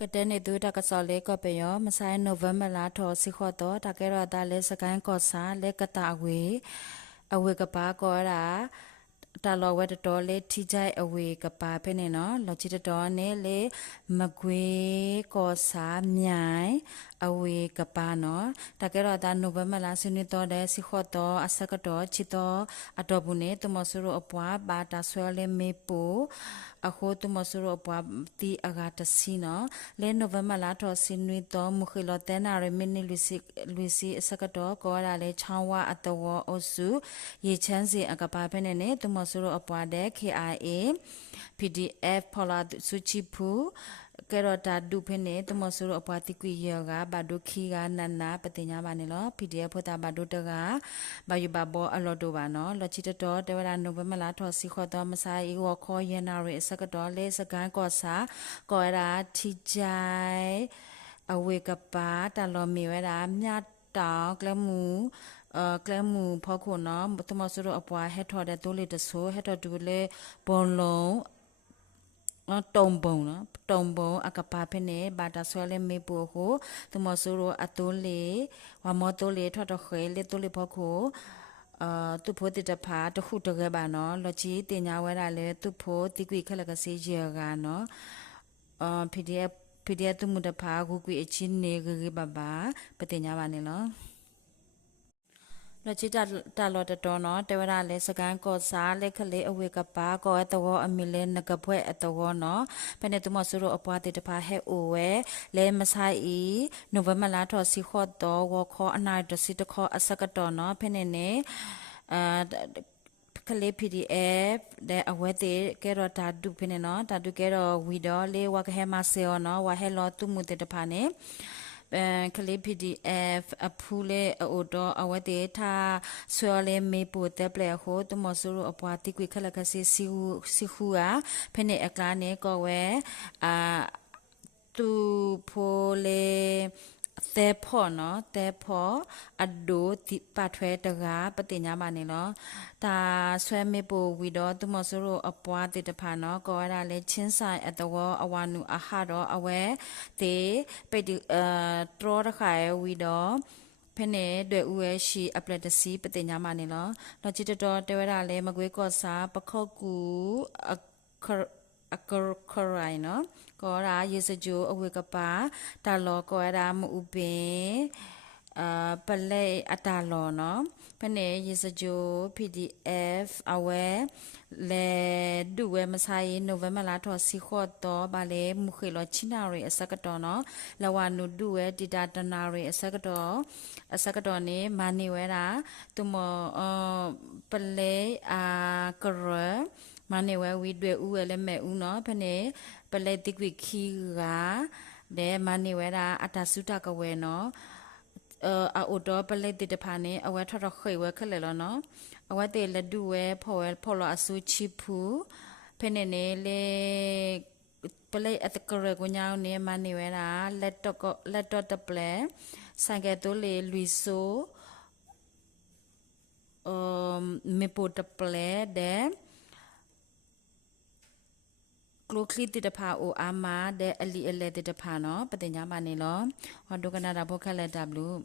ก็เดนในดูตากสอเล็กก็ไปยอมาใช้โนเวมเบอร์ลาทอสิขอตอตาเกรอตาเลสกันกอซาเลกตาอเวกปากอราตาลอเวตตอเลที่ใจอเวกปาเพเนเนาะลอจิตตอเนเลมะกวยกอซาမြိုင်อเวกปาเนาะตาเกรอตาโนเวมเบอร์ลาซินิตอเดสิขอตออสกตอจิตออตอบุเนตมอสุโรอปวาบาตาสวเลเมปูအခုတမဆူရပွားတီအဂါတစီနော်လဲနိုဝင်ဘာလာတော့စင်နွေတော့မခိလတဲနာရမီနီလူစီစကတော့ကောရလဲချောင်းဝအတော်အစုရေချမ်းစီအကပါဖဲနဲ့တမဆူရအပွားတဲ့ KIA PDF ဖလာစုချီဖူကရတာဒုဖနေတမဆူရအပွားတိကွေရကဘာဒုခီကနန္နာပတိညာပါနေလော PDF ဖတာဘာဒုတကဘာယူဘာဘောအလောတိုပါနော်လချီတတော်တေဝရနိုဝင်ဘာလာတော့စီခေါ်တော့မဆိုင်ဝခေါ်ရနာရစကတော့လေစကန်ကောစာကောရာထိကြိုင်အဝေကပါတလောမီဝရာမြတ်တောင်ကလမှုကလမှုဖောက်ခုနော်တမဆူရအပွားဟက်ထော်တဲ့တိုးလေတဆိုးဟက်ထော်တူလေဘုံလုံးတုံပုံနော်တုံပုံအကပါဖဲနေဘာတာဆွဲလဲမေပူကိုတမဆူရအတိုးလေဝမတိုးလေထော်တော့ခဲလေတိုးလေဖောက်ခုตุโพติตภาตะขุตะเกบาเนาะลอจีติญาเวราเลตุโพติกุยขะละกะเซเจกาเนาะPDF ตุมุตภากุกุยอชินเนกะบะบาปติญาบาเนเนาะลอจิตาลอตะตอเนาะเตวราเลสกันกอซาเลขเลอเวกปากออตวออมิเลนกะบวยอตวอเนาะปะเนตุมอสุโรอปวาติตภาเฮโอเวเลมะไซอีโนเวมบาลาทอสิขอตอวอขออนาตสิตขออสกตอเนาะเพเนเนคเล PDF တဲ့အဝဲတဲ့ကဲတော့ဓာတုဖိနေနော်ဓာတုကဲတော့ဝီတော့လေးဝါကဟဲမဆေောနော်ဝါဟဲလောတုမှုတဲ့တဖာနေကလေး PDF အဖူးလေအိုတော့အဝဲတဲ့ထားဆွဲလေမေပိုတဲ့ပလေဟိုတမဆူအပွားတိကွေခလကစီဟူအားဖိနေအကလာနေကောဝဲတူဖိုလေแต่พอเนาะแต่พออดูติปาถเวตกาปฏิญญามานี่เนาะตาสวเมโปวิดอตุมอสโรอปวาติตภาเนาะก็ได้เลชินไซอตวอวานุอาหารอเวเตไปดิตรอตะไขวิดอဖနေတွေဦးရဲ့ရှိအပလက်တစီပတင်ညာမနေလောတော့จิตတော်တေဝရလေမကွေးကောစာပခောက်ကူအခရိုင်နော်ကောရာယေစဂျိုအဝေကပါတာလောကောရာမဥပင်ပလေအတာလောနော်ဖနေယေစဂျို PDF အဝဲလေဒူဝဲမဆိုင်နိုဝင်ဘာလာတော့စီခေါ်တော့ဗာလေမူခေလောချိနာရီအစကတော့နော်လဝနုဒူဝဲဒီတာတနာရီအစကတော့နေမနီဝဲတာသူမပလေကရမနေဝဲဝီတွေဦးဝဲလည်းမဲ့ဦးနော်ဖနေပလေတိကွိခီကတဲ့မနေဝဲတာအတဆုတကဝဲနော်အိုတော့ပလေတိတဖာနေအဝဲထော်ခွေဝဲခက်လေလောနော်အဝဲတေလက်ဒူဝဲဖော်လောအဆူချီဖူဖနေနေလေပလေအတကရကိုညောင်းနေမနေဝဲတာလက်တော့တပလဲဆိုင်ကဲတိုးလေလူဆိုမေပိုတပလဲတဲ့ကလုကလီတိတဖာအိုအာမာတဲ့အလီအလဲတိတဖာနော်ပတင်ညာမနေလောဟောဒုကနာတာဘုခက်လက်တာဘလူး